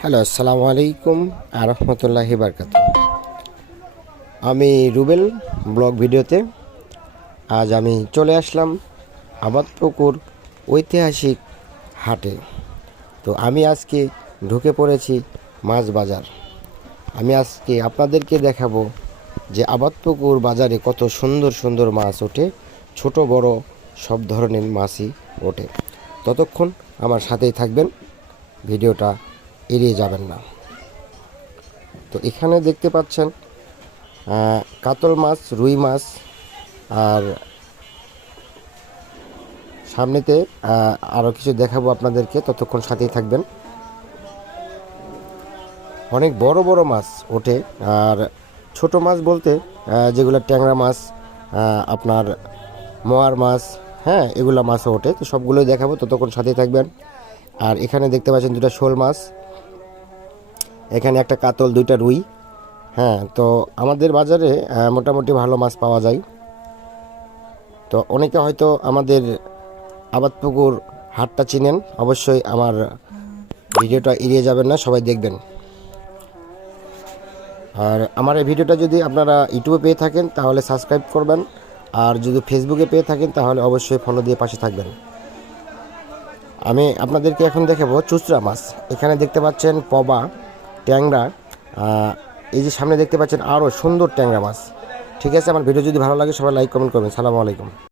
Hello, আসসালামু আলাইকুম রহমতুল্লাহি বারকাত। আমি রুবেল ব্লগ ভিডিওতে। আজ আমি চলে আসলাম আবাদপুকুর ঐতিহাসিক হাটে। তো আমি আজকে ঢুকে পড়েছি মাছ বাজার। আমি আজকে আপনাদেরকে দেখাবো যে আবাদপুকুর বাজারে কত সুন্দর সুন্দর মাছ ওঠে, ছোট বড় সব ধরনের মাছই ওঠে। ততক্ষণ আমার সাথেই থাকবেন, ভিডিওটা এড়িয়ে যাবেন না। তো এখানে দেখতে পাচ্ছেন কাতল মাছ, রুই মাছ, আর সামনেতে আরও কিছু দেখাবো আপনাদেরকে, ততক্ষণ সাথেই থাকবেন। অনেক বড় বড় মাছ ওঠে, আর ছোট মাছ বলতে যেগুলো ট্যাংরা মাছ, আপনার মোয়ার মাছ, হ্যাঁ এগুলো মাছও ওঠে। তো সবগুলোই দেখাবো, ততক্ষণ সাথেই থাকবেন। আর এখানে দেখতে পাচ্ছেন দুটো শোল মাছ, এখানে একটা কাতল, দুইটা রুই। হ্যাঁ, তো আমাদের বাজারে মোটামুটি ভালো মাছ পাওয়া যায়। তো অনেকে হয়তো আমাদের আবাদপুকুর হাটটা চিনেন, অবশ্যই আমার ভিডিওটা এড়িয়ে যাবেন না, সবাই দেখবেন। আর আমার এই ভিডিওটা যদি আপনারা ইউটিউবে পেয়ে থাকেন তাহলে সাবস্ক্রাইব করবেন, আর যদি ফেসবুকে পেয়ে থাকেন তাহলে অবশ্যই ফলো দিয়ে পাশে থাকবেন। আমি আপনাদেরকে এখন দেখাবো চুচড়া মাছ। এখানে দেখতে পাচ্ছেন পবা, ট্যাংরা, এই যে সামনে দেখতে পাচ্ছেন আরও সুন্দর ট্যাংরা মাছ। ঠিক আছে, আমার ভিডিও যদি ভালো লাগে সবাই লাইক কমেন্ট করবেন। সালামু আলাইকুম।